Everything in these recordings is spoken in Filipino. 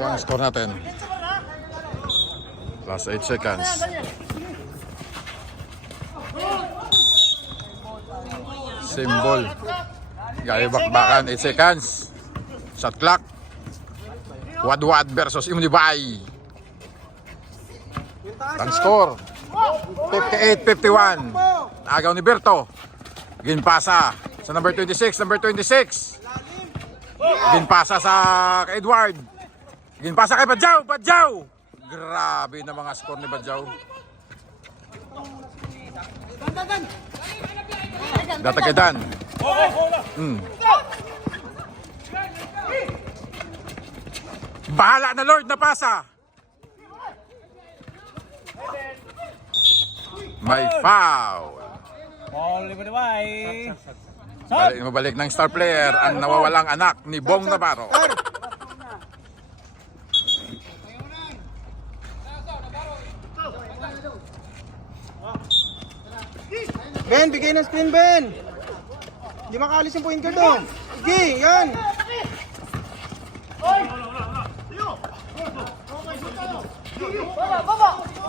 Ano ang score natin? Last 8 seconds. Symbol. Gaya bakbakan, 8 seconds. Shot clock. Wadwad versus Imunibay. Ang score 58-51. Agaw ni Berto. Ginpasa sa number 26. Ginpasa sa kay Edward. Ginpasa kay Badjaw. Grabe na mga score ni Badjaw. Data kay Dan. Bahala na Lord na pasa. May foul. Mabalik ng star player ang nawawalang anak ni Bong Navarro. Ben, bigay ng screen, Ben. Hindi makaalis yung point guard doon. Sige, yan.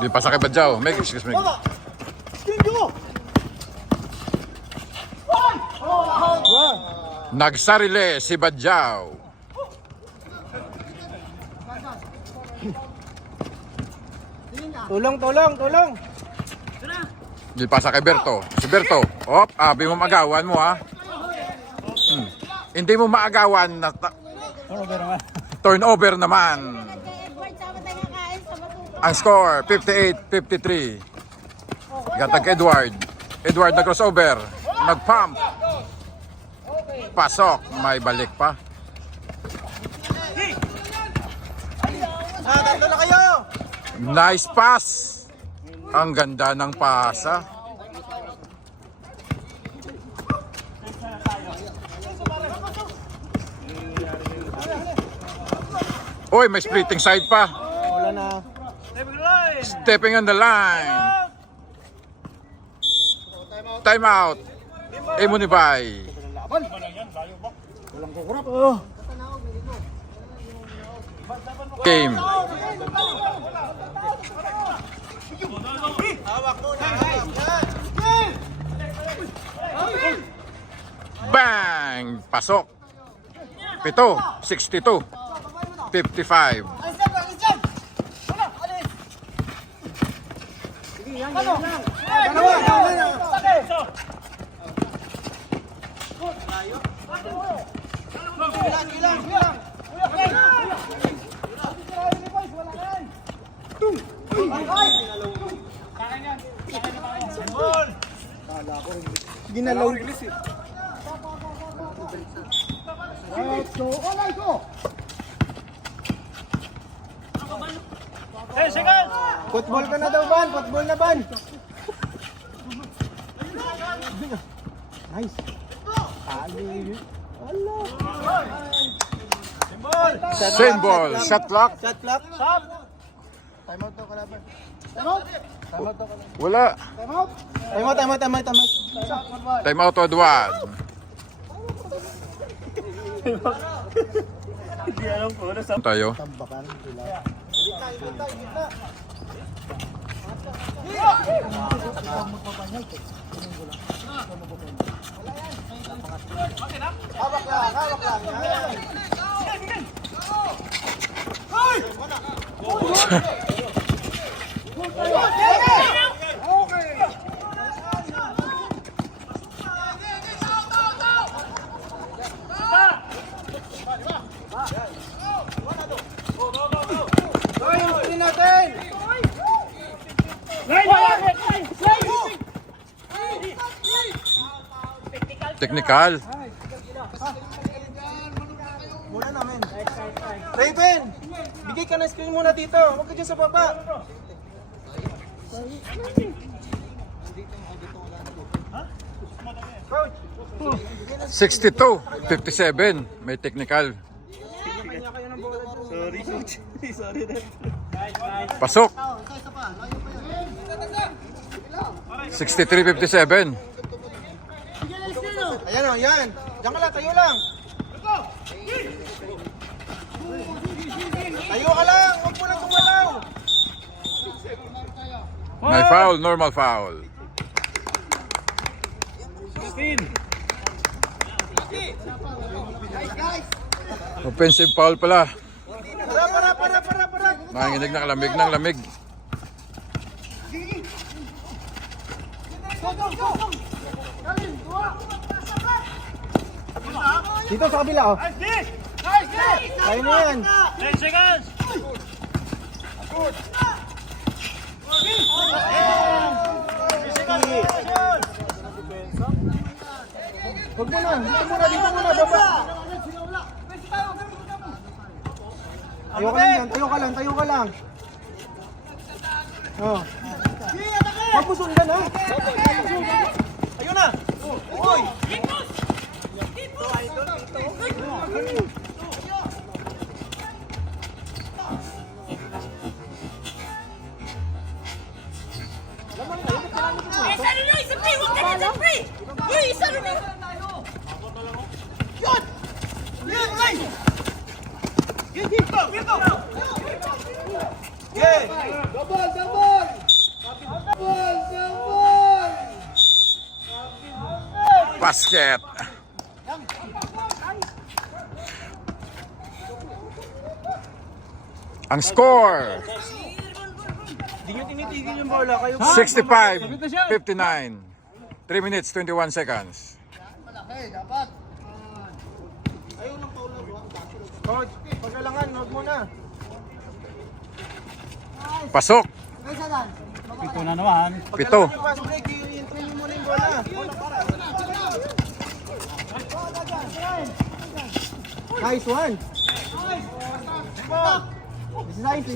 Di pa sa kay Badjaw. Excuse me. Nagsarili si Badjaw. Tulong. Di pa sa kay Berto. Si Berto. Op, abi mo magawan mo ha. Hindi mo maagawan na turnover naman. Ang score 58-53. Gatag Edward. Edward na crossover. Nag-pump. Pasok. May balik pa. Tatlo na kayo. Nice pass. Ang ganda ng pasa. Uy, may splitting side pa. Wala na. Stepping on the line. Time out. Imunibay. Game. Bang! Pasok. 62. 55. Ginalaw. 10 seconds! Football ka na daw, Ban. Football na, Ban. Nice. Symbol. Shot clock. Shot clock. Stop! Time out daw kalaban. Time out daw kalaban. Wala. Time out. Time out Edward. Hindi alam ko ano sa... Tayo. Tambakan. Hawak lang. Yan. Technical. Muna namin. Raven, bigay ka na screen muna dito. Huwag ka dyan sa baba. Coach. 62-57. May technical. Sorry, coach. Sorry, Dad. Pasok. 63-57. Ayan o, yan. Diyan ka lang, tayo lang. Tayo. May foul, normal foul. 16. Offensive foul pala. Para. Nanginginig ng lamig ng lamig. Dito sa kabila, oh. Kaya na yan. 10 seconds. Huwag mo na, dito muna, baba. Tayo ka lang. Oh. Huwag mo sundan, ha? Ayun na! Uy! Isa rin na! Isa free! Huwag ka na sa free! Uy! Isa rin na! Yun! Yun! Ay! Yeah! Basket. Ang score, Hindi nyo tinitigil yung bola. Kayo 65-59. 3 minutes, 21 seconds. Coach, pagalangan, huwag mo na. Pasok. Ito na naman. Pito. Yung fast break, i-entry nyo muna yung bola. Nice one. This is nice.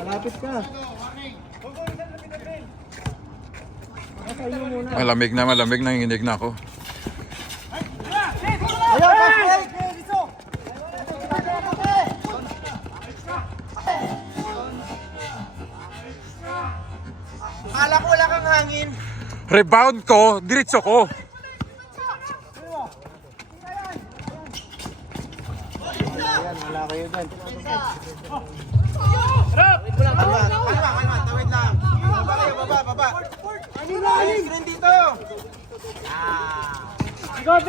Malapit ka. Malamig na, nanginginig na ako. Ayaw, fast break. Kala ko wala kang hangin. Rebound ko, diretso ko. Ayan, wala kayo dyan. Kalma. Tawid lang. Baba kayo, baba. Ayun, screen dito. Bigot!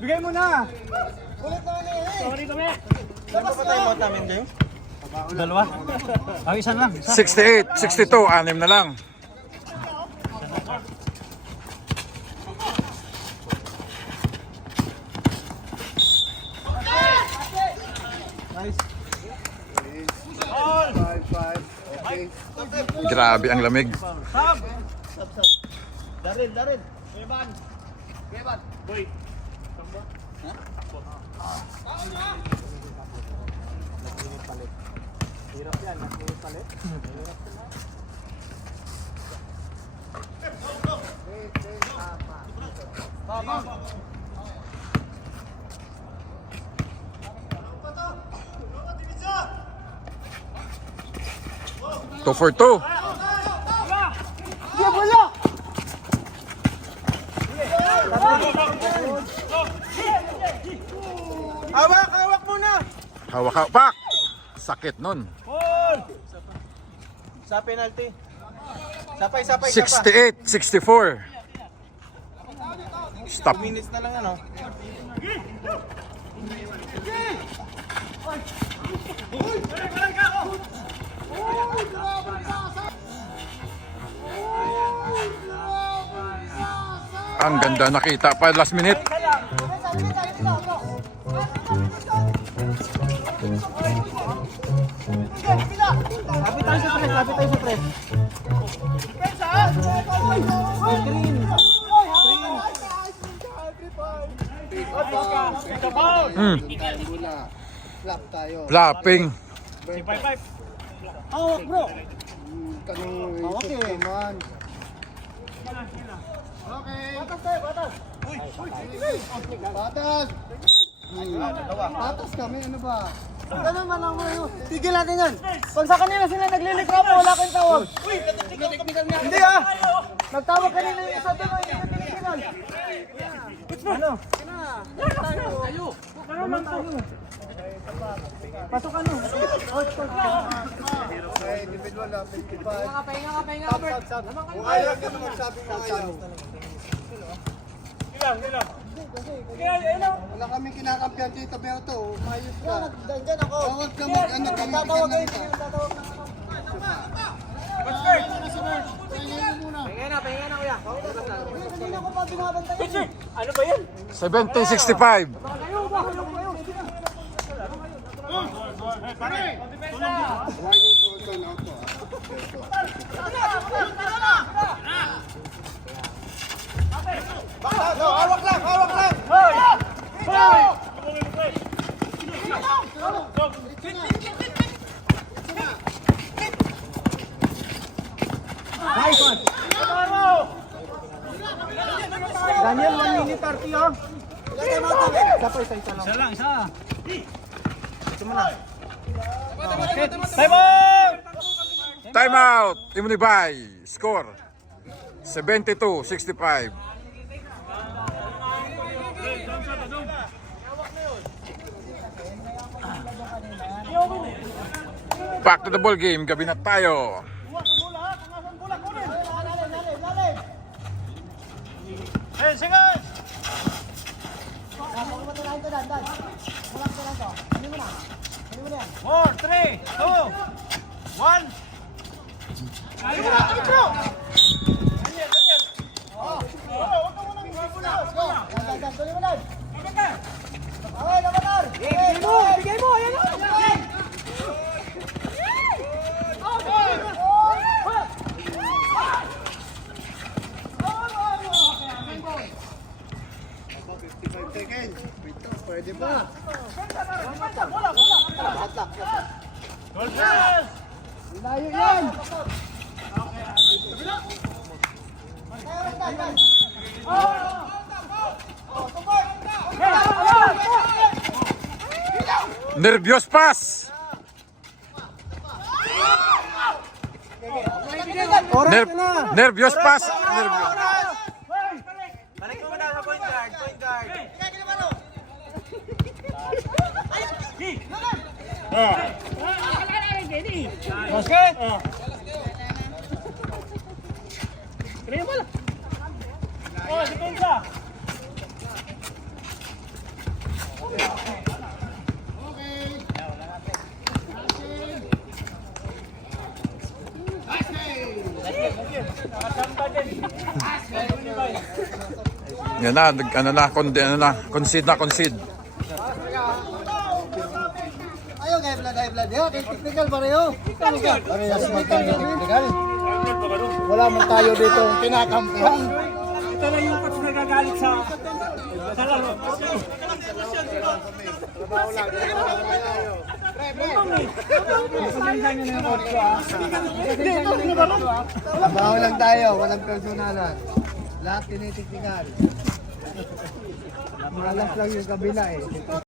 Bigay mo na. Sorry kami. Ano pa tayo mo namin, James? Dalawa. Isa lang. 68, 62, 6 na lang. Nice. Grabe ang lamig. Darin. Boy. Hirap yan, palit. 2 for 2. Hawak muna. Hawak. Pak! Sakit nun. Sa penalty. Sapay. 68, 64. Stop. 2 minutes na lang ano. Ang ganda nakita pa last minute. Lapit tayo sa press. Screen. Flap tayo. Flapping. Si Pai. Hawak bro. Okay man. Batas. Batas. Patas kami, ano ba? Ganun man ang mga yun. Tigil natin yan. Pag sa kanila sila naglilikrapo, wala kang tawag. Uy, hindi ah. Nagtawag kanina yung isa doon. Ano? Pasok ano? Individual na 55. Pahinga ka, Bert. Kung ayaw ka na magsabi mo ayaw. Wala kaming kinakampihan dito, Berto. Umayos ka. Nandyan ako. Tawag ka mag ano ka. Tatawag kayo. Pahinga na kuya. Kanina ko pa binabantayan. Ano ba yan? 70-65. Hawak lang, hawak lang. Daniel, 1 minute 30 ah. Isa lang, isa. Time out. Imunibay. Score. 72-65. Back to the ball game. Gabi na tayo. Hey, singal! 4, 3, 2, 1. Bigay mo, ayan o. Pwede ba? Goal pass! Layo yan! Nervyos pass. Oras na! Nervyos pass. Nervyos. Balik mo na sa point guard, point guard. Basket! Kaya pala. Oh, depensa. Yan na, concede na, concede. Ayaw kay Vlad. Kay technical pareho. Parehas mag-technical. Wala man tayo dito kinakampihan. Ito lang yung coach nagagalit sa laro. Trabaho lang tayo, walang personalan. Lahat tinitiknikan. Malas lang yung kabila eh.